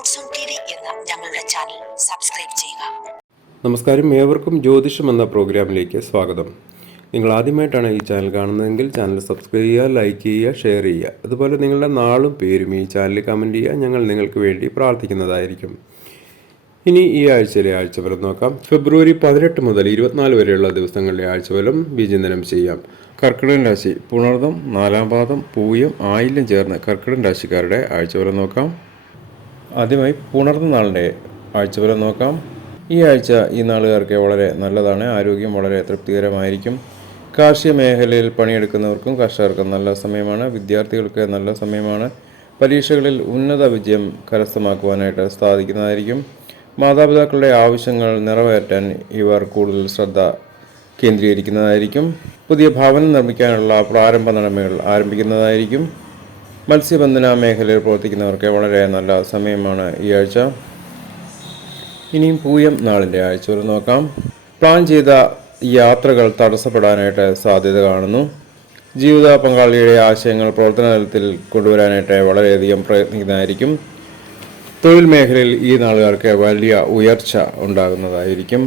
എന്ന ഞങ്ങളുടെ channel subscribe ചെയ്യുക. നമസ്കാരം. ഏവർക്കും ജ്യോതിഷം എന്ന പ്രോഗ്രാമിലേക്ക് സ്വാഗതം. നിങ്ങൾ ആദ്യമായിട്ടാണ് ഈ ചാനൽ കാണുന്നതെങ്കിൽ ചാനൽ സബ്സ്ക്രൈബ് ചെയ്യുക ലൈക്ക് ചെയ്യുക ഷെയർ ചെയ്യുക. അതുപോലെ നിങ്ങളുടെ നാളും പേരും ഈ ചാനലിൽ കമന്റ് ചെയ്യുക. ഞങ്ങൾ നിങ്ങൾക്ക് വേണ്ടി പ്രാർത്ഥിക്കുന്നതായിരിക്കും. ഇനി ഈ ആഴ്ചയിലെ ആഴ്ചഫലം നോക്കാം. ഫെബ്രുവരി പതിനെട്ട് മുതൽ ഇരുപത്തിനാല് വരെയുള്ള ദിവസങ്ങളിലെ ആഴ്ചഫലം വിചിന്തനം ചെയ്യാം. കർക്കിടകൻ രാശി പുണർദം നാലാം പാദം പൂയം ആയില്യം ചേർന്ന് കർക്കിടകൻ രാശിക്കാരുടെ ആഴ്ചഫലം നോക്കാം. ആദ്യമായി നാളിന്റെ വരെ നോക്കാം. ഈ ആഴ്ച ഈ നാളുകാർക്ക് വളരെ നല്ലതാണ്. ആരോഗ്യം വളരെ തൃപ്തികരമായിരിക്കും. കാർഷിക മേഖലയിൽ പണിയെടുക്കുന്നവർക്കും കർഷകർക്കും നല്ല സമയമാണ്. വിദ്യാർത്ഥികൾക്ക് നല്ല സമയമാണ്. പരീക്ഷകളിൽ ഉന്നത വിജയം കരസ്ഥമാക്കുവാനായിട്ട് സാധിക്കുന്നതായിരിക്കും. മാതാപിതാക്കളുടെ ആവശ്യങ്ങൾ നിറവേറ്റാൻ ഇവർ കൂടുതൽ ശ്രദ്ധ കേന്ദ്രീകരിക്കുന്നതായിരിക്കും. പുതിയ ഭവനം നിർമ്മിക്കാനുള്ള പ്രാരംഭ നടമകൾ ആരംഭിക്കുന്നതായിരിക്കും. മത്സ്യബന്ധന മേഖലയിൽ പ്രവർത്തിക്കുന്നവർക്ക് വളരെ നല്ല സമയമാണ് ഈ ആഴ്ച. ഇനിയും പൂയം നാളിന്റെ ഒരു നോക്കാം. പ്ലാൻ ചെയ്ത യാത്രകൾ തടസ്സപ്പെടാനായിട്ട് സാധ്യത കാണുന്നു. ജീവിത പങ്കാളിയുടെ ആശയങ്ങൾ പ്രവർത്തന തലത്തിൽ കൊണ്ടുവരാനായിട്ട് വളരെയധികം പ്രയത്നിക്കുന്നതായിരിക്കും. തൊഴിൽ മേഖലയിൽ ഈ നാളുകാർക്ക് വലിയ ഉയർച്ച ഉണ്ടാകുന്നതായിരിക്കും.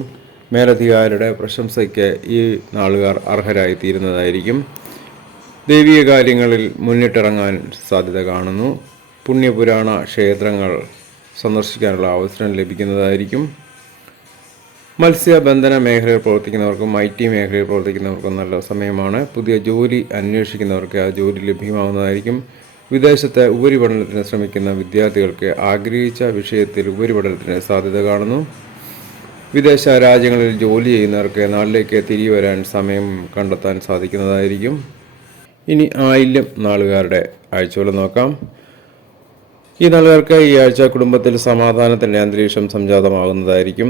മേലധികാരിയുടെ പ്രശംസയ്ക്ക് ഈ നാളുകാർ അർഹരായി തീരുന്നതായിരിക്കും ദൈവിക കാര്യങ്ങളിൽ മുന്നിട്ടിറങ്ങാൻ സാധ്യത കാണുന്നു. പുണ്യപുരാണ ക്ഷേത്രങ്ങൾ സന്ദർശിക്കാനുള്ള അവസരം ലഭിക്കുന്നതായിരിക്കും. മത്സ്യബന്ധന മേഖലയിൽ പ്രവർത്തിക്കുന്നവർക്കും ഐ ടി മേഖലയിൽ പ്രവർത്തിക്കുന്നവർക്കും നല്ല സമയമാണ്. പുതിയ ജോലി അന്വേഷിക്കുന്നവർക്ക് ആ ജോലി ലഭ്യമാവുന്നതായിരിക്കും. വിദേശത്തെ ഉപരിപഠനത്തിന് ശ്രമിക്കുന്ന വിദ്യാർത്ഥികൾക്ക് ആഗ്രഹിച്ച വിഷയത്തിൽ ഉപരിപഠനത്തിന് സാധ്യത കാണുന്നു. വിദേശ രാജ്യങ്ങളിൽ ജോലി ചെയ്യുന്നവർക്ക് നാട്ടിലേക്ക് തിരികെ വരാൻ സമയം കണ്ടെത്താൻ സാധിക്കുന്നതായിരിക്കും. ഇനി ആയില്യം നാളുകാരുടെ ആഴ്ചകൾ നോക്കാം. ഈ നാളുകാർക്ക് ഈ ആഴ്ച കുടുംബത്തിൽ സമാധാനത്തിന്റെ അന്തരീക്ഷം സംജാതമാകുന്നതായിരിക്കും.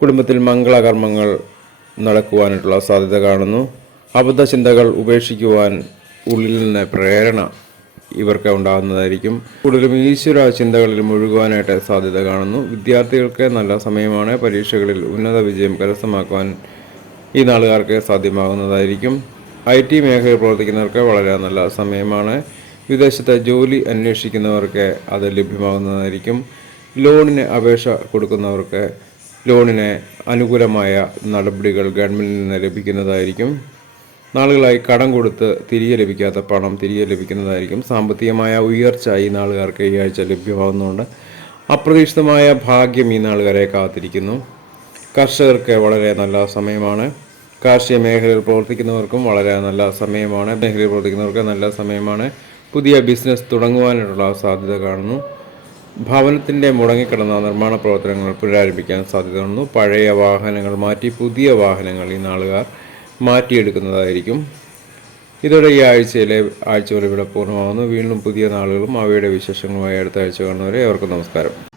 കുടുംബത്തിൽ മംഗളകർമ്മങ്ങൾ നടക്കുവാനായിട്ടുള്ള സാധ്യത കാണുന്നു. അബദ്ധ ചിന്തകൾ ഉപേക്ഷിക്കുവാൻ ഉള്ളിൽ നിന്ന് പ്രേരണ ഇവർക്ക് ഉണ്ടാകുന്നതായിരിക്കും. കൂടുതലും ഈശ്വര ചിന്തകളിൽ മുഴുകുവാനായിട്ട് സാധ്യത കാണുന്നു. വിദ്യാർത്ഥികൾക്ക് നല്ല സമയമാണ്. പരീക്ഷകളിൽ ഉന്നത വിജയം കരസ്ഥമാക്കുവാൻ ഈ നാളുകാർക്ക് സാധ്യമാകുന്നതായിരിക്കും. ഐ ടി മേഖലയിൽ പ്രവർത്തിക്കുന്നവർക്ക് വളരെ നല്ല സമയമാണ്. വിദേശത്തെ ജോലി അന്വേഷിക്കുന്നവർക്ക് അത് ലഭ്യമാകുന്നതായിരിക്കും. ലോണിന് അപേക്ഷ കൊടുക്കുന്നവർക്ക് ലോണിന് അനുകൂലമായ നടപടികൾ ഗവൺമെന്റിൽ നിന്ന് ലഭിക്കുന്നതായിരിക്കും. നാളുകളായി കടം കൊടുത്ത് തിരികെ ലഭിക്കാത്ത പണം തിരികെ ലഭിക്കുന്നതായിരിക്കും. സാമ്പത്തികമായ ഉയർച്ച ഈ നാളുകാർക്ക് ഈ ആഴ്ച ലഭ്യമാകുന്നുണ്ട്. അപ്രതീക്ഷിതമായ ഭാഗ്യം ഈ നാളുകാരെ കാത്തിരിക്കുന്നു. കർഷകർക്ക് വളരെ നല്ല സമയമാണ്. കാർഷിക മേഖലയിൽ പ്രവർത്തിക്കുന്നവർക്കും വളരെ നല്ല സമയമാണ്. മേഖലയിൽ പ്രവർത്തിക്കുന്നവർക്ക് നല്ല സമയമാണ്. പുതിയ ബിസിനസ് തുടങ്ങുവാനായിട്ടുള്ള സാധ്യത കാണുന്നു. ഭവനത്തിന്റെ മുടങ്ങിക്കിടന്ന നിർമ്മാണ പ്രവർത്തനങ്ങൾ പുനരാരംഭിക്കാൻ സാധ്യത കാണുന്നു. പഴയ വാഹനങ്ങൾ മാറ്റി പുതിയ വാഹനങ്ങൾ ഈ നാളുകാർ മാറ്റിയെടുക്കുന്നതായിരിക്കും. ഇതോടെ ഈ ആഴ്ചയിലെ ആഴ്ചകൾ ഇവിടെ പൂർണമാകുന്നു. വീണ്ടും പുതിയ നാളുകളും അവയുടെ വിശേഷങ്ങളുമായി അടുത്ത ആഴ്ച കാണുന്നവരെ അവർക്ക് നമസ്കാരം.